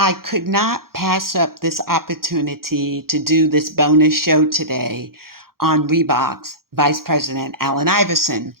I could not pass up this opportunity to do this bonus show today on Reebok's Vice President Allen Iverson,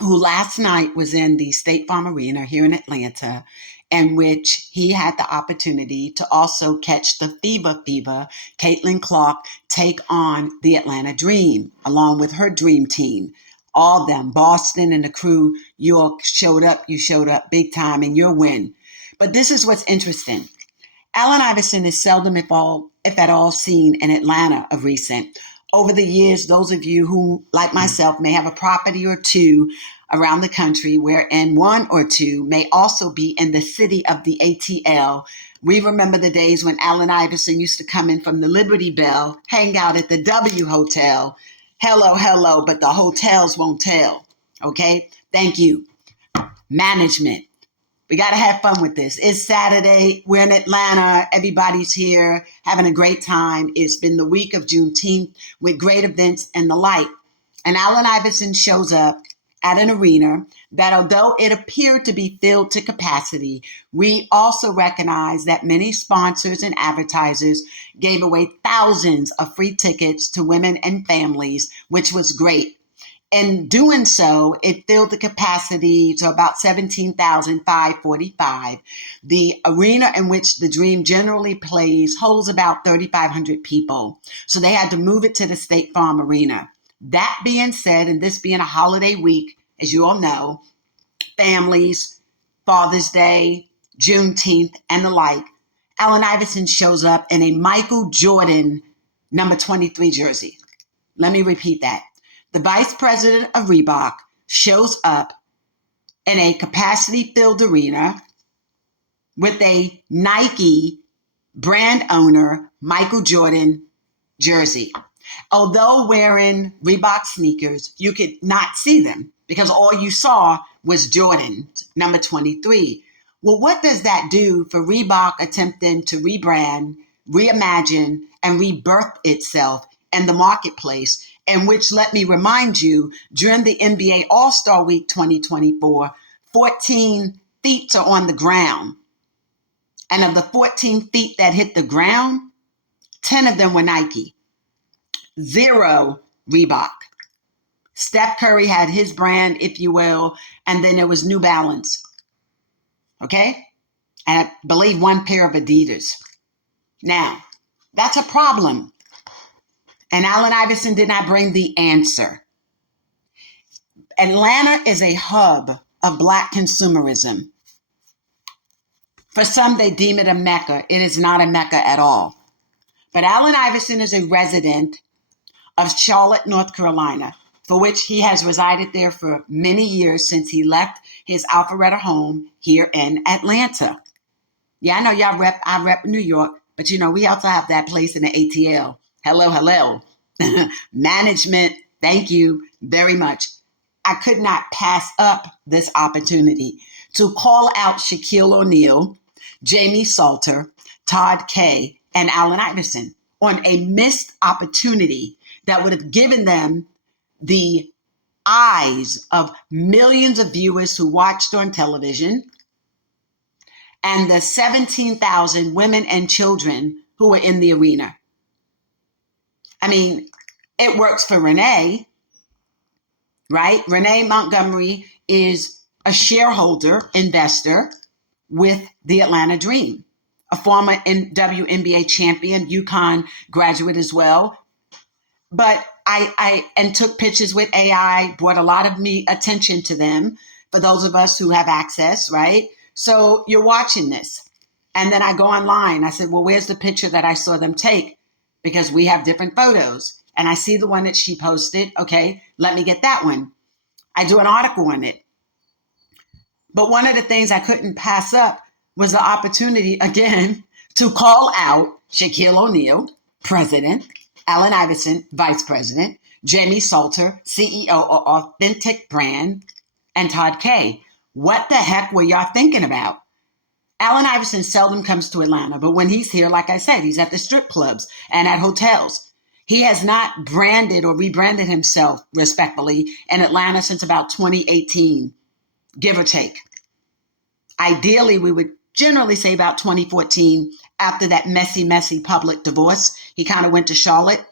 who last night was in the State Farm Arena here in Atlanta, in which he had the opportunity to also catch the Fever, Caitlin Clark, take on the Atlanta Dream, along with her dream team. All them, Boston and the crew, you showed up big time in your win. But this is what's interesting. Allen Iverson is seldom, if at all, seen in Atlanta of recent. Over the years, those of you who, like myself, may have a property or two around the country, wherein one or two may also be in the city of the ATL. We remember the days when Allen Iverson used to come in from the Liberty Bell, hang out at the W Hotel. Hello, but the hotels won't tell. Okay? Thank you. Management. We got to have fun with this. It's Saturday. We're in Atlanta. Everybody's here having a great time. It's been the week of Juneteenth with great events and the like. And Allen Iverson shows up at an arena that, although it appeared to be filled to capacity, we also recognize that many sponsors and advertisers gave away thousands of free tickets to women and families, which was great. In doing so, it filled the capacity to about 17,545. The arena in which the Dream generally plays holds about 3,500 people. So they had to move it to the State Farm Arena. That being said, and this being a holiday week, as you all know, families, Father's Day, Juneteenth, and the like, Allen Iverson shows up in a Michael Jordan number 23 jersey. Let me repeat that. The vice president of Reebok shows up in a capacity-filled arena with a Nike brand owner, Michael Jordan jersey. Although wearing Reebok sneakers, you could not see them because all you saw was Jordan, number 23. Well, what does that do for Reebok attempting to rebrand, reimagine, and rebirth itself in the marketplace? In which, let me remind you, during the NBA All-Star Week 2024, 14 feet are on the ground. And of the 14 feet that hit the ground, 10 of them were Nike. 0 Reebok. Steph Curry had his brand, if you will, and then there was New Balance. Okay? And I believe 1 pair of Adidas. Now, that's a problem. And Allen Iverson did not bring the answer. Atlanta is a hub of Black consumerism. For some, they deem it a Mecca. It is not a Mecca at all. But Allen Iverson is a resident of Charlotte, North Carolina, for which he has resided there for many years since he left his Alpharetta home here in Atlanta. Yeah, I know I rep New York, but we also have that place in the ATL. Hello. Management, thank you very much. I could not pass up this opportunity to call out Shaquille O'Neal, Jamie Salter, Todd Kay, and Allen Iverson on a missed opportunity that would have given them the eyes of millions of viewers who watched on television and the 17,000 women and children who were in the arena. I mean, it works for Renee, right? Renee Montgomery is a shareholder, investor with the Atlanta Dream, a former WNBA champion, UConn graduate as well. But I took pictures with AI, brought a lot of attention to them for those of us who have access, right? So you're watching this. And then I go online. I said, well, where's the picture that I saw them take? Because we have different photos. And I see the one that she posted. Okay, let me get that one. I do an article on it. But one of the things I couldn't pass up was the opportunity, again, to call out Shaquille O'Neal, president, Allen Iverson, vice president, Jamie Salter, CEO of Authentic Brand, and Todd Kay. What the heck were y'all thinking about? Allen Iverson seldom comes to Atlanta, but when he's here, like I said, he's at the strip clubs and at hotels. He has not branded or rebranded himself, respectfully, in Atlanta since about 2018, give or take. Ideally, we would generally say about 2014, after that messy public divorce. He kind of went to Charlotte,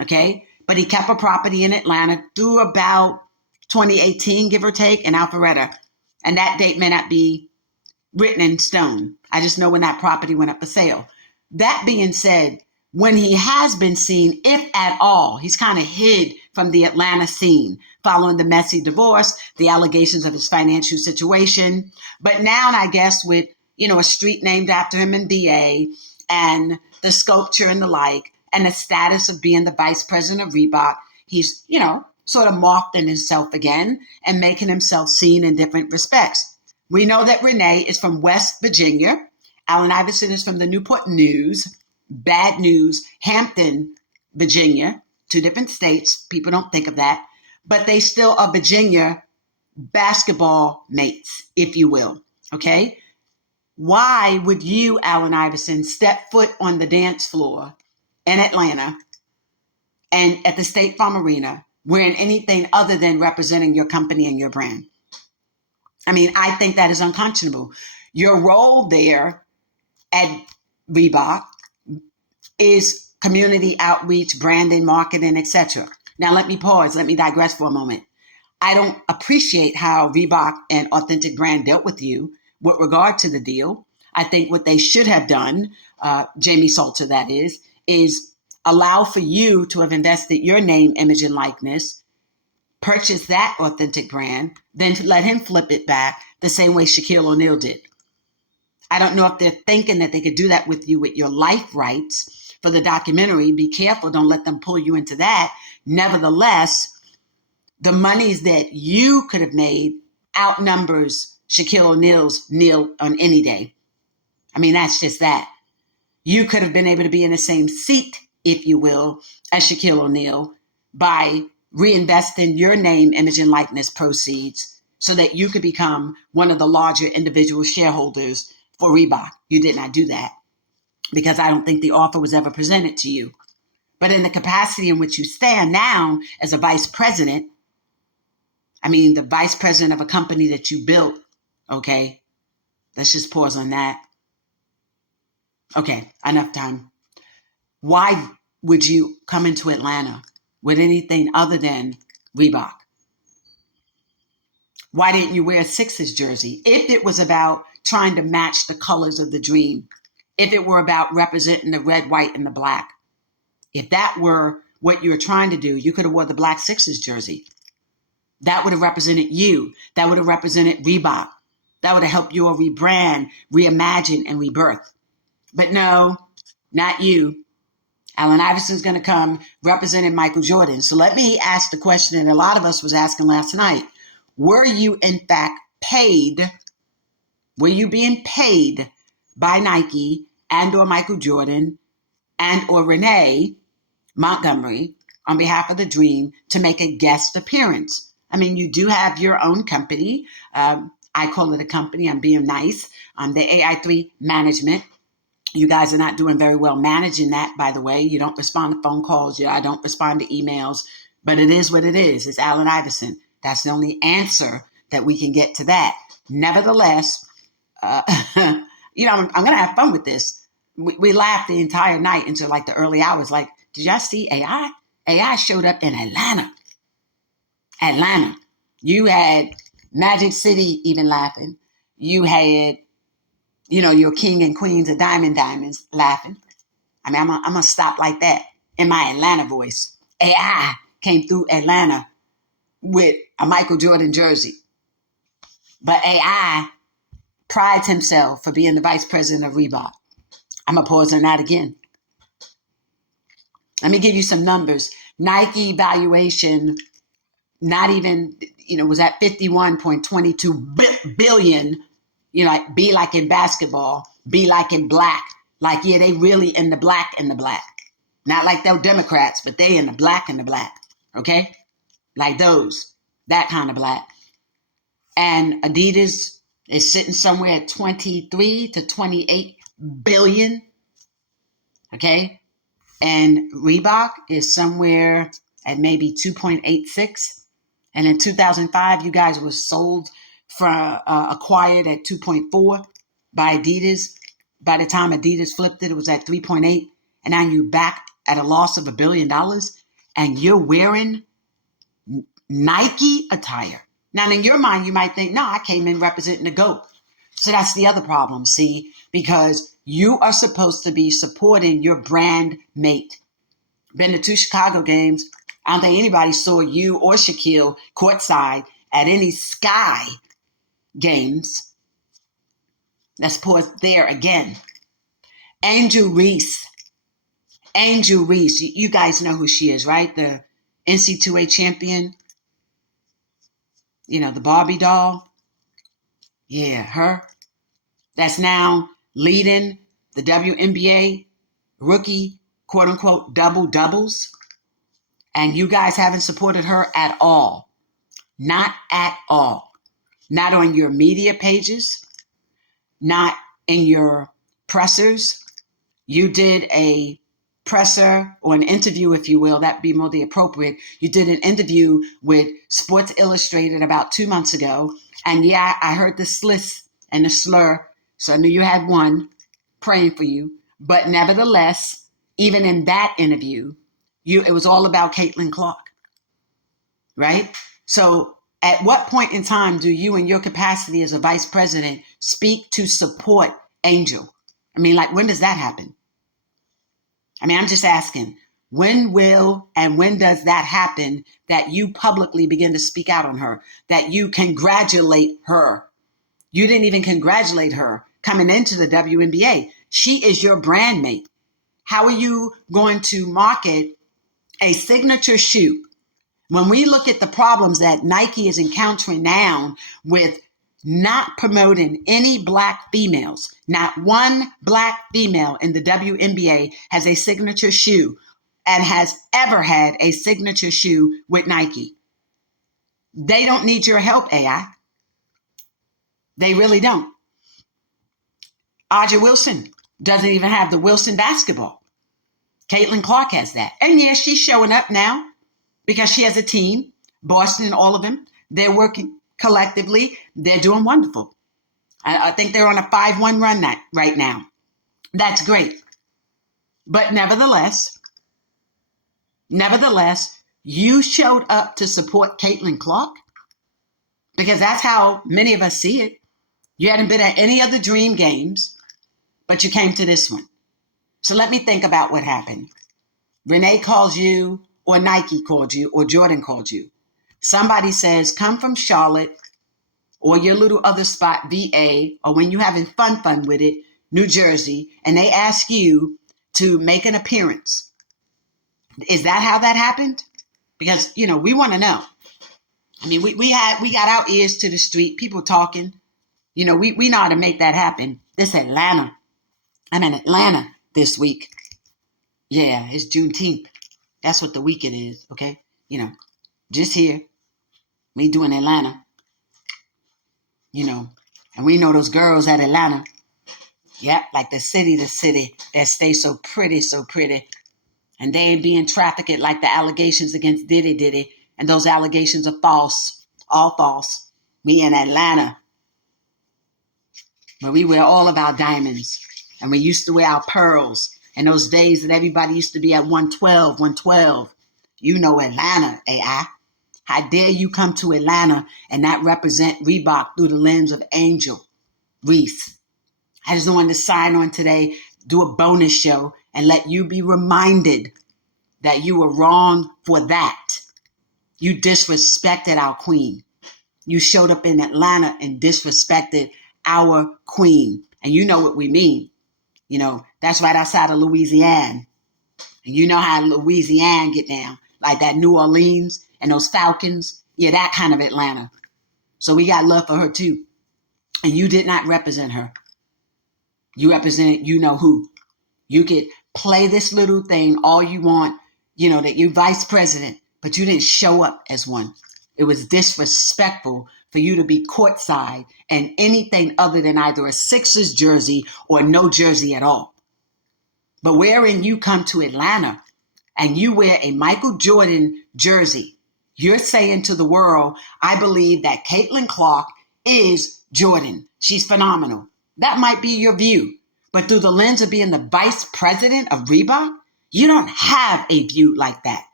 okay? But he kept a property in Atlanta through about 2018, give or take, in Alpharetta. And that date may not be written in stone. I just know when that property went up for sale. That being said, when he has been seen, if at all, he's kind of hid from the Atlanta scene following the messy divorce, the allegations of his financial situation. But now, I guess, with, a street named after him in BA and the sculpture and the like, and the status of being the vice president of Reebok, he's, sort of morphed in himself again and making himself seen in different respects. We know that Renee is from West Virginia. Allen Iverson is from the Newport News. Bad news, Hampton, Virginia, 2 different states. People don't think of that, but they still are Virginia basketball mates, if you will. Okay. Why would you, Allen Iverson, step foot on the dance floor in Atlanta and at the State Farm Arena wearing anything other than representing your company and your brand? I mean, I think that is unconscionable. Your role there at Reebok is community outreach, branding, marketing, etc. Now, let me pause. Let me digress for a moment. I don't appreciate how Reebok and Authentic Brand dealt with you with regard to the deal. I think what they should have done, Jamie Salter, that is allow for you to have invested your name, image, and likeness, purchase that Authentic Brand, then to let him flip it back the same way Shaquille O'Neal did. I don't know if they're thinking that they could do that with you with your life rights for the documentary. Be careful. Don't let them pull you into that. Nevertheless, the monies that you could have made outnumbers Shaquille O'Neal's Neal on any day. I mean, that's just that. You could have been able to be in the same seat, if you will, as Shaquille O'Neal by reinvesting your name, image, and likeness proceeds so that you could become one of the larger individual shareholders for Reebok. You did not do that because I don't think the offer was ever presented to you. But in the capacity in which you stand now as a vice president, I mean, the vice president of a company that you built, okay, let's just pause on that. Okay, enough time. Why would you come into Atlanta with anything other than Reebok? Why didn't you wear a Sixers jersey? If it was about trying to match the colors of the dream, if it were about representing the red, white, and the black, if that were what you were trying to do, you could have wore the black Sixers jersey. That would have represented you. That would have represented Reebok. That would have helped you rebrand, reimagine, and rebirth. But no, not you. Allen Iverson's going to come representing Michael Jordan. So let me ask the question that a lot of us was asking last night. Were you, in fact, paid? Were you being paid by Nike and or Michael Jordan and or Renee Montgomery on behalf of the Dream to make a guest appearance? I mean, you do have your own company. I call it a company. I'm being nice. The AI3 Management. You guys are not doing very well managing that, by the way. You don't respond to phone calls. I don't respond to emails. But it is what it is. It's Allen Iverson. That's the only answer that we can get to that. Nevertheless, I'm going to have fun with this. We laughed the entire night until like the early hours. Like, did y'all see AI? AI showed up in Atlanta. Atlanta. You had Magic City even laughing. You had, your king and queens of Diamonds laughing. I mean, I'm going to stop like that in my Atlanta voice. AI came through Atlanta with a Michael Jordan jersey. But AI prides himself for being the vice president of Reebok. I'm going to pause on that again. Let me give you some numbers. Nike valuation, not even, was at 51.22 billion. Like be like in basketball, be like in black. Like, yeah, they really in the black and the black. Not like they're Democrats, but they in the black and the black. Okay? Like those, that kind of black. And Adidas is sitting somewhere at 23 to 28 billion. Okay? And Reebok is somewhere at maybe 2.86. And in 2005, you guys were sold for acquired at 2.4. by Adidas. By the time Adidas flipped it, it was at 3.8. And now you're back at a loss of $1 billion. And you're wearing Nike attire. Now, in your mind, you might think, no, I came in representing the GOAT. So that's the other problem, see? Because you are supposed to be supporting your brand mate. Been to 2 Chicago games. I don't think anybody saw you or Shaquille courtside at any Sky games. Let's pause there again. AngelReese. AngelReese. You guys know who she is, right? The NC2A champion. You know, the Barbie doll. Yeah, her. That's now leading the WNBA rookie, quote unquote, double doubles. And you guys haven't supported her at all. Not at all. Not on your media pages. Not in your pressers. You did a presser or an interview, if you will, that'd be more the appropriate. You did an interview with Sports Illustrated about 2 months ago. And yeah, I heard the sliss and the slur. So I knew you had one praying for you. But nevertheless, even in that interview, it was all about Caitlin Clark, right? So at what point in time do you, in your capacity as a vice president, speak to support Angel? I mean, like, when does that happen? I mean, I'm just asking, when will and when does that happen that you publicly begin to speak out on her, that you congratulate her? You didn't even congratulate her coming into the WNBA. She is your brand mate. How are you going to market a signature shoe when we look at the problems that Nike is encountering now with not promoting any black females? Not one black female in the WNBA has a signature shoe and has ever had a signature shoe with Nike. They don't need your help, AI. They really don't. Aja Wilson doesn't even have the Wilson basketball. Caitlin Clark has that. And yes, she's showing up now because she has a team, Boston and all of them. They're working collectively. They're doing wonderful. I think they're on a 5-1 run right now. That's great. But nevertheless, you showed up to support Caitlin Clark because that's how many of us see it. You hadn't been at any other dream games, but you came to this one. So let me think about what happened. Renee calls you, or Nike called you, or Jordan called you. Somebody says, come from Charlotte, or your little other spot, VA, or when you're having fun with it, New Jersey, and they ask you to make an appearance. Is that how that happened? Because, we want to know. I mean, we got our ears to the street, people talking. We know how to make that happen. This Atlanta. I'm in Atlanta this week. Yeah, it's Juneteenth. That's what the weekend is, okay? Just here. We doing Atlanta. And we know those girls at Atlanta. Yep, like the city that stay so pretty. And they ain't being trafficked like the allegations against Diddy. And those allegations are false, all false. We in Atlanta. But we wear all of our diamonds. And we used to wear our pearls. And those days that everybody used to be at 112. Atlanta, AI. How dare you come to Atlanta and not represent Reebok through the lens of AngelReese? I just wanted to sign on today, do a bonus show, and let you be reminded that you were wrong for that. You disrespected our queen. You showed up in Atlanta and disrespected our queen. And you know what we mean. That's right outside of Louisiana. And you know how Louisiana get down. Like that New Orleans and those Falcons. Yeah, that kind of Atlanta. So we got love for her too. And you did not represent her. You represented who. You could play this little thing all you want, that you're vice president, but you didn't show up as one. It was disrespectful for you to be courtside and anything other than either a Sixers jersey or no jersey at all. But wherein you come to Atlanta and you wear a Michael Jordan jersey, you're saying to the world, I believe that Caitlin Clark is Jordan. She's phenomenal. That might be your view. But through the lens of being the vice president of Reebok, you don't have a view like that.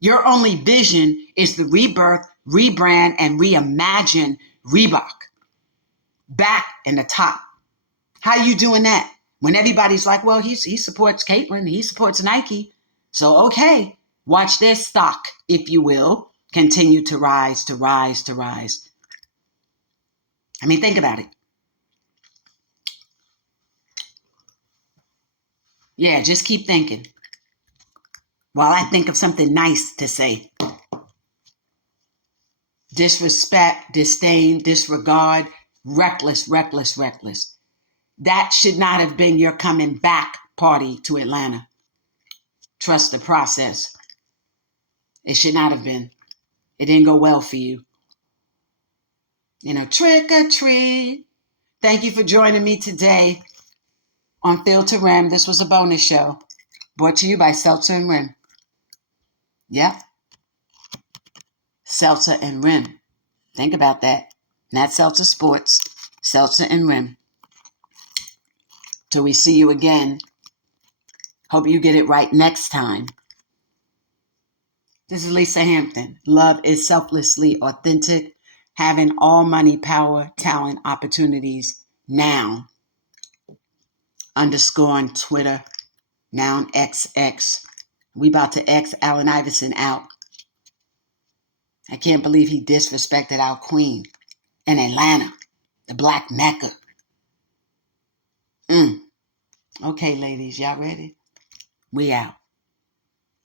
Your only vision is the rebirth, rebrand, and reimagine Reebok back in the top. How you doing that? When everybody's like, well, he supports Caitlyn, he supports Nike. So, okay, watch their stock, if you will, continue to rise, to rise, to rise. I mean, think about it. Yeah, just keep thinking while I think of something nice to say. Disrespect, disdain, disregard, reckless, reckless, reckless. That should not have been your coming back party to Atlanta. Trust the process. It should not have been. It didn't go well for you. You know, trick or treat. Thank you for joining me today on Field to Rim. This was a bonus show brought to you by Seltzer and Rim. Yep. Seltzer and Rim. Think about that. Not Seltzer Sports. Seltzer and Rim. Till we see you again. Hope you get it right next time. This is Lisa Hampton. Love is selflessly authentic. Having all money, power, talent, opportunities now. Underscore on Twitter. Now on XX. We about to X Allen Iverson out. I can't believe he disrespected our queen in Atlanta. The Black Mecca. Okay, ladies. Y'all ready? We out.